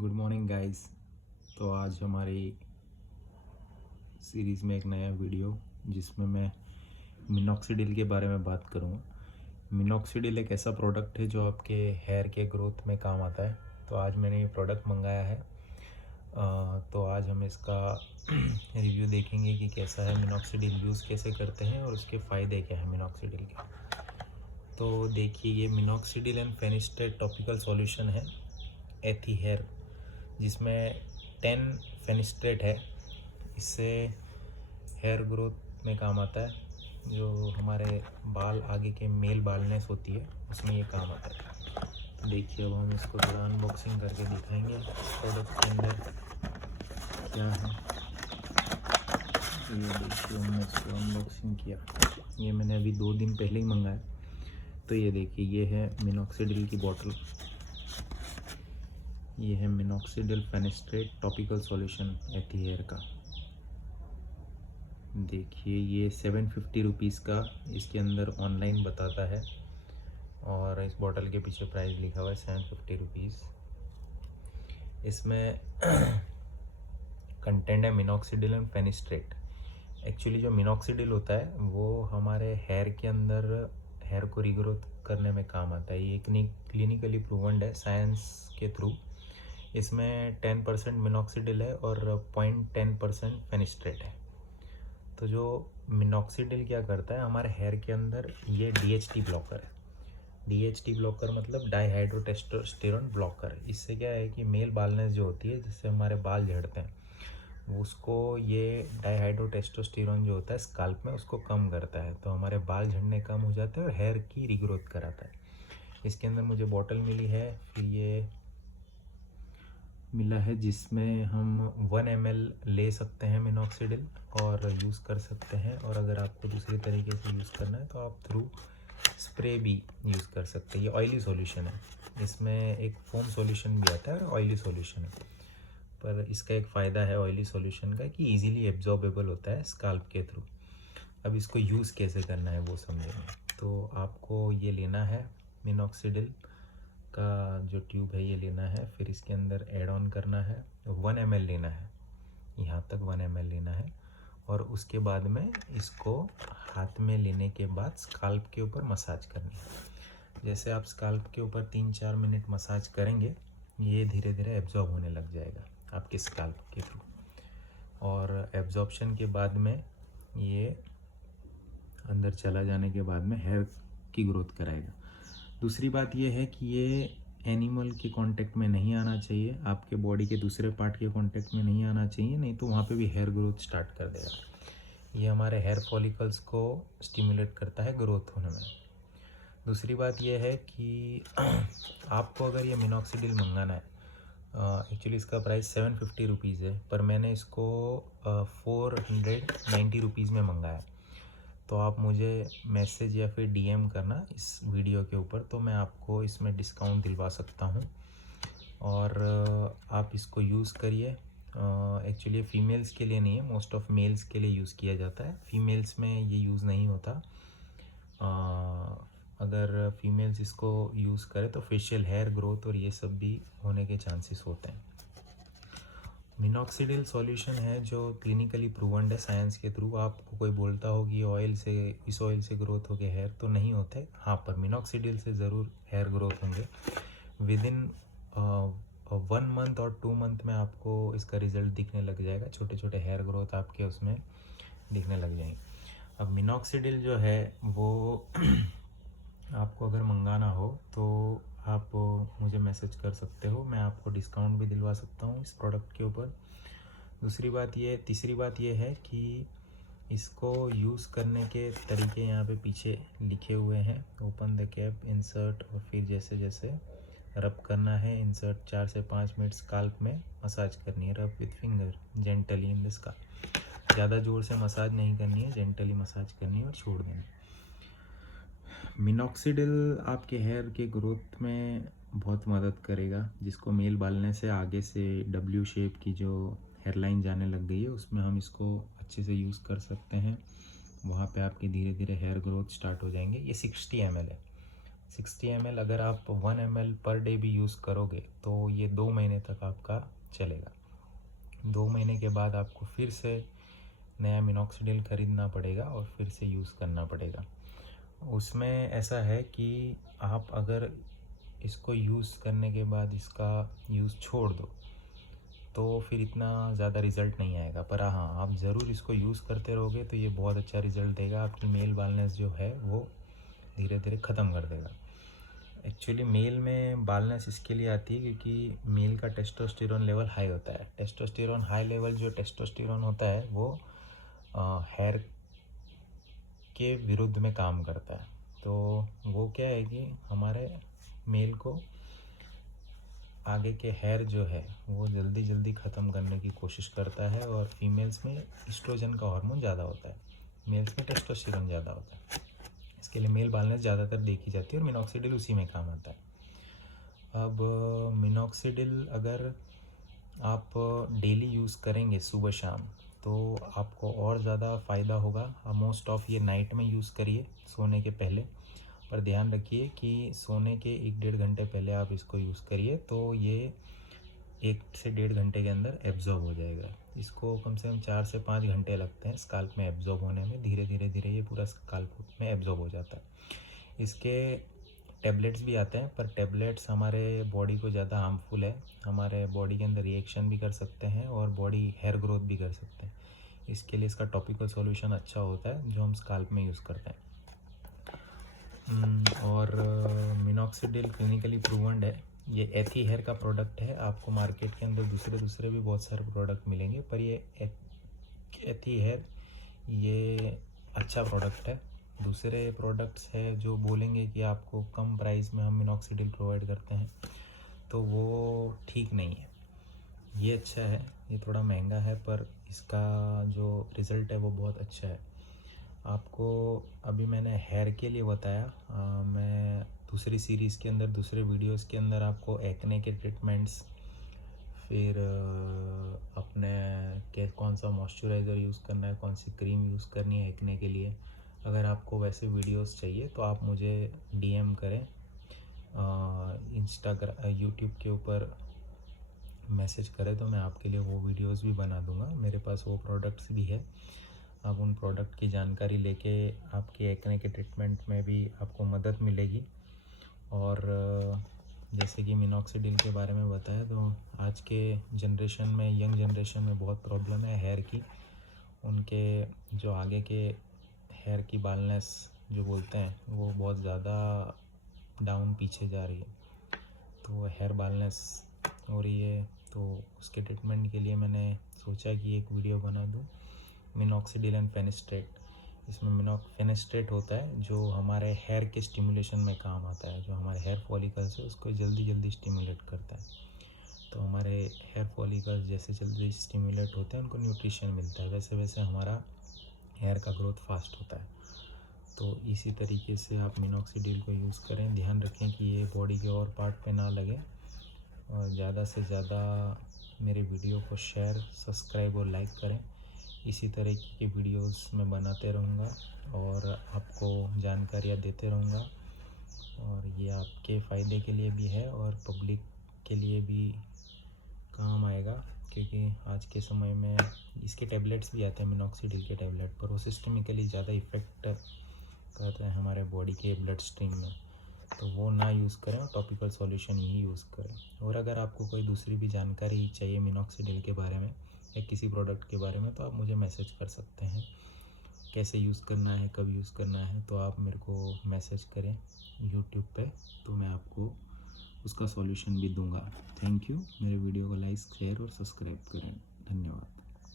Good morning guys. तो आज हमारी सीरीज़ में एक नया वीडियो जिसमें मैं मिनॉक्सिडिल के बारे में बात करूँगा। मिनॉक्सिडिल एक ऐसा प्रोडक्ट है जो आपके हेयर के ग्रोथ में काम आता है। तो आज मैंने ये प्रोडक्ट मंगाया है। तो आज हम इसका रिव्यू देखेंगे कि कैसा है, मिनॉक्सिडिल यूज़ कैसे करते हैं और उसके फ़ायदे क्या हैं मिनॉक्सिडिल के। तो देखिए, ये मिनॉक्सिडिल एंड फेनिस्टेट टॉपिकल सॉल्यूशन है एथी हेयर, जिसमें 10 फेनिस्ट्रेट है। इससे हेयर ग्रोथ में काम आता है। जो हमारे बाल आगे के मेल बालनेस होती है उसमें ये काम आता है। तो देखिए, अब हम इसको थोड़ा अनबॉक्सिंग करके दिखाएंगे प्रोडक्ट के अंदर क्या है। ये देखिए, हमने इसको अनबॉक्सिंग किया। ये मैंने अभी 2 दिन पहले ही मंगाया। तो ये देखिए, ये है मिनॉक्सिडिल की बॉटल। ये है मिनॉक्सिडिल फेनिस्ट्रेट टॉपिकल सॉल्यूशन एथी हेयर का। देखिए, ये 750 रुपीज़ का इसके अंदर ऑनलाइन बताता है और इस बॉटल के पीछे प्राइस लिखा हुआ है 750 रुपीज़। इसमें कंटेंट है मिनॉक्सिडिल एंड फेनिस्ट्रेट। एक्चुअली जो मिनॉक्सिडिल होता है वो हमारे हेयर के अंदर हेयर को रिग्रोथ करने में काम आता है। ये क्लिनिकली प्रूवन्ड है साइंस के थ्रू। इसमें 10% मिनॉक्सिडिल है और 0.10% फेनिस्ट्रेट है। तो जो मिनॉक्सिडिल क्या करता है हमारे हेयर के अंदर, ये DHT ब्लॉकर है। DHT ब्लॉकर मतलब डाईहाइड्रोटेस्टोस्टेरोन ब्लॉकर। इससे क्या है कि मेल बालनेस जो होती है, जिससे हमारे बाल झड़ते हैं, उसको ये डाईहाइड्रोटेस्टोस्टेरोन जो होता है स्काल्प में, उसको कम करता है। तो हमारे बाल झड़ने कम हो जाते हैं और हेयर की रिग्रोथ कराता है। इसके अंदर मुझे बॉटल मिली है, फिर ये मिला है जिसमें हम 1 ml ले सकते हैं मिनॉक्सिडिल और यूज़ कर सकते हैं। और अगर आपको दूसरी तरीके से यूज़ करना है तो आप थ्रू स्प्रे भी यूज़ कर सकते हैं। ये ऑयली सॉल्यूशन है। इसमें एक फोम सॉल्यूशन भी आता है और ऑयली सॉल्यूशन है। पर इसका एक फ़ायदा है ऑयली सॉल्यूशन का कि इजीली एब्जॉर्बेबल होता है स्काल्प के थ्रू। अब इसको यूज़ कैसे करना है वो समझेंगे। तो आपको ये लेना है मिनॉक्सिडिल का जो ट्यूब है, ये लेना है। फिर इसके अंदर ऐड ऑन करना है, 1 ml लेना है, यहाँ तक 1 ml लेना है। और उसके बाद में इसको हाथ में लेने के बाद स्काल्प के ऊपर मसाज करनी है। जैसे आप स्काल्प के ऊपर 3-4 मिनट मसाज करेंगे, ये धीरे धीरे एब्जॉर्ब होने लग जाएगा आपके स्काल्प के थ्रू। और एब्जॉर्प्शन के बाद में ये अंदर चला जाने के बाद में हेयर की ग्रोथ कराएगा। दूसरी बात ये है कि ये एनिमल के कांटेक्ट में नहीं आना चाहिए, आपके बॉडी के दूसरे पार्ट के कांटेक्ट में नहीं आना चाहिए, नहीं तो वहाँ पे भी हेयर ग्रोथ स्टार्ट कर देगा। ये हमारे हेयर फॉलिकल्स को स्टिमुलेट करता है ग्रोथ होने में। दूसरी बात ये है कि आपको अगर ये मिनॉक्सिडिल मंगाना है, एक्चुअली इसका प्राइस 750 रुपीज़ है, पर मैंने इसको 490 रुपीज़ में मंगाया। तो आप मुझे मैसेज या फिर DM करना इस वीडियो के ऊपर, तो मैं आपको इसमें डिस्काउंट दिलवा सकता हूँ। और आप इसको यूज़ करिए। एक्चुअली फीमेल्स के लिए नहीं है, मोस्ट ऑफ मेल्स के लिए यूज़ किया जाता है। फीमेल्स में ये यूज़ नहीं होता। अगर फीमेल्स इसको यूज़ करें तो फेशियल हेयर ग्रोथ और ये सब भी होने के चांसेस होते हैं। मिनॉक्सिडिल सॉल्यूशन है जो क्लिनिकली प्रूवन्ड है साइंस के थ्रू। आपको कोई बोलता हो कि इस ऑयल से ग्रोथ हो गया हेयर, तो नहीं होते। हाँ, पर मिनॉक्सिडिल से ज़रूर हेयर ग्रोथ होंगे। विदिन 1 मंथ और 2 मंथ में आपको इसका रिजल्ट दिखने लग जाएगा। छोटे छोटे हेयर ग्रोथ आपके उसमें दिखने लग जाएंगे। अब मिनॉक्सिडिल जो है वो आपको अगर मंगाना हो तो आप मुझे मैसेज कर सकते हो, मैं आपको डिस्काउंट भी दिलवा सकता हूँ इस प्रोडक्ट के ऊपर। तीसरी बात ये है कि इसको यूज़ करने के तरीके यहाँ पे पीछे लिखे हुए हैं। ओपन द कैप, इंसर्ट, और फिर जैसे जैसे रब करना है। इंसर्ट 4 से 5 मिनट स्काल्प में मसाज करनी है। रब with finger gently in the scalp. ज़्यादा ज़ोर से मसाज नहीं करनी है, जेंटली मसाज करनी है और छोड़ देना है। मिनॉक्सिडिल आपके हेयर के ग्रोथ में बहुत मदद करेगा। जिसको मेल बालने से आगे से W शेप की जो हेयरलाइन जाने लग गई है, उसमें हम इसको अच्छे से यूज़ कर सकते हैं। वहाँ पे आपके धीरे धीरे हेयर ग्रोथ स्टार्ट हो जाएंगे। ये 60 ml है, 60 ml अगर आप 1 ml पर डे भी यूज़ करोगे तो ये 2 महीने तक आपका चलेगा। 2 महीने के बाद आपको फिर से नया मिनॉक्सिडिल ख़रीदना पड़ेगा और फिर से यूज़ करना पड़ेगा। उसमें ऐसा है कि आप अगर इसको यूज़ करने के बाद इसका यूज़ छोड़ दो तो फिर इतना ज़्यादा रिज़ल्ट नहीं आएगा, पर हाँ, आप ज़रूर इसको यूज़ करते रहोगे तो ये बहुत अच्छा रिज़ल्ट देगा। आपकी मेल बालनेस जो है वो धीरे धीरे ख़त्म कर देगा। एक्चुअली मेल में बालनेस इसके लिए आती है क्योंकि मेल का टेस्टोस्टेरोन लेवल हाई होता है। टेस्टोस्टेरोन हाई लेवल, जो टेस्टोस्टेरोन होता है वो हेयर के विरुद्ध में काम करता है। तो वो क्या है कि हमारे मेल को आगे के हेयर जो है वो जल्दी जल्दी ख़त्म करने की कोशिश करता है, और फीमेल्स में ईस्ट्रोजन का हार्मोन ज़्यादा होता है, मेल्स में टेस्टोस्टेरोन ज़्यादा होता है। इसके लिए मेल बालनेस ज़्यादातर देखी जाती है और मिनॉक्सिडिल उसी में काम आता है। अब मिनॉक्सिडिल अगर आप डेली यूज़ करेंगे सुबह शाम तो आपको और ज़्यादा फ़ायदा होगा। मोस्ट ऑफ़ ये नाइट में यूज़ करिए सोने के पहले, पर ध्यान रखिए कि सोने के 1-1.5 घंटे पहले आप इसको यूज़ करिए तो ये 1 से 1.5 घंटे के अंदर एब्जॉर्ब हो जाएगा। इसको कम से कम 4 से 5 घंटे लगते हैं स्काल्प में एब्जॉर्ब होने में। धीरे धीरे धीरे ये पूरा स्काल्प में एब्जॉर्ब हो जाता है। इसके टैबलेट्स भी आते हैं, पर टैबलेट्स हमारे बॉडी को ज़्यादा हार्मफुल है, हमारे बॉडी के अंदर रिएक्शन भी कर सकते हैं और बॉडी हेयर ग्रोथ भी कर सकते हैं। इसके लिए इसका टॉपिकल सॉल्यूशन अच्छा होता है जो हम स्काल्प में यूज़ करते हैं। और मिनॉक्सिडिल क्लिनिकली प्रूवन्ड है। ये एथी हेयर का प्रोडक्ट है। आपको मार्केट के अंदर दूसरे भी बहुत सारे प्रोडक्ट मिलेंगे, पर ये एथी हेयर ये अच्छा प्रोडक्ट है। दूसरे प्रोडक्ट्स है जो बोलेंगे कि आपको कम प्राइस में हम मिनॉक्सिडिल प्रोवाइड करते हैं, तो वो ठीक नहीं है। ये अच्छा है, ये थोड़ा महंगा है, पर इसका जो रिज़ल्ट है वो बहुत अच्छा है। आपको अभी मैंने हेयर के लिए बताया, मैं दूसरी सीरीज़ के अंदर, दूसरे वीडियोस के अंदर आपको एक्ने के ट्रीटमेंट्स, फिर अपने के कौन सा मॉइस्चराइज़र यूज़ करना है, कौन सी क्रीम यूज़ करनी है एक्ने के लिए, अगर आपको वैसे वीडियोस चाहिए तो आप मुझे डीएम करें, यूट्यूब के ऊपर मैसेज करें तो मैं आपके लिए वो वीडियोस भी बना दूंगा। मेरे पास वो प्रोडक्ट्स भी है। आप उन प्रोडक्ट की जानकारी लेके आपके एक्ने के ट्रीटमेंट में भी आपको मदद मिलेगी। और जैसे कि मिनॉक्सिडिल के बारे में बताया, तो आज के जनरेशन में, यंग जनरेशन में बहुत प्रॉब्लम है हेयर की। उनके जो आगे के हेयर की बालनेस जो बोलते हैं वो बहुत ज़्यादा डाउन पीछे जा रही है, तो हेयर बालनेस हो रही है। तो उसके ट्रीटमेंट के लिए मैंने सोचा कि एक वीडियो बना दूँ, मिनॉक्सिडिल एंड फेनिस्ट्रेट। इसमें फेनिस्ट्रेट होता है जो हमारे हेयर के स्टिमुलेशन में काम आता है, जो हमारे हेयर फॉलिकल्स है उसको जल्दी जल्दी स्टिमुलेट करता है। तो हमारे हेयर फॉलिकल्स जैसे जल्दी स्टिमुलेट होते हैं, उनको न्यूट्रिशन मिलता है, वैसे वैसे हमारा हेयर का ग्रोथ फास्ट होता है। तो इसी तरीके से आप मिनॉक्सिडिल को यूज़ करें। ध्यान रखें कि ये बॉडी के और पार्ट पे ना लगे, और ज़्यादा से ज़्यादा मेरे वीडियो को शेयर, सब्सक्राइब और लाइक करें। इसी तरह की वीडियोस मैं बनाते रहूँगा और आपको जानकारियाँ देते रहूँगा, और ये आपके फ़ायदे के लिए भी है और पब्लिक के लिए भी काम आएगा, क्योंकि आज के समय में इसके टैबलेट्स भी आते हैं मिनॉक्सिडिल के टैबलेट, पर वो सिस्टमिकली ज़्यादा इफ़ेक्ट करते हैं हमारे बॉडी के ब्लड स्ट्रीम में, तो वो ना यूज़ करें और टॉपिकल सॉल्यूशन ही यूज़ करें। और अगर आपको कोई दूसरी भी जानकारी चाहिए मिनॉक्सिडिल के बारे में या किसी प्रोडक्ट के बारे में, तो आप मुझे मैसेज कर सकते हैं। कैसे यूज़ करना है, कब यूज़ करना है, तो आप मेरे को मैसेज करें यूट्यूब पे, तो मैं आपको उसका सॉल्यूशन भी दूंगा। Thank you. मेरे वीडियो को लाइक, शेयर और सब्सक्राइब करें। धन्यवाद।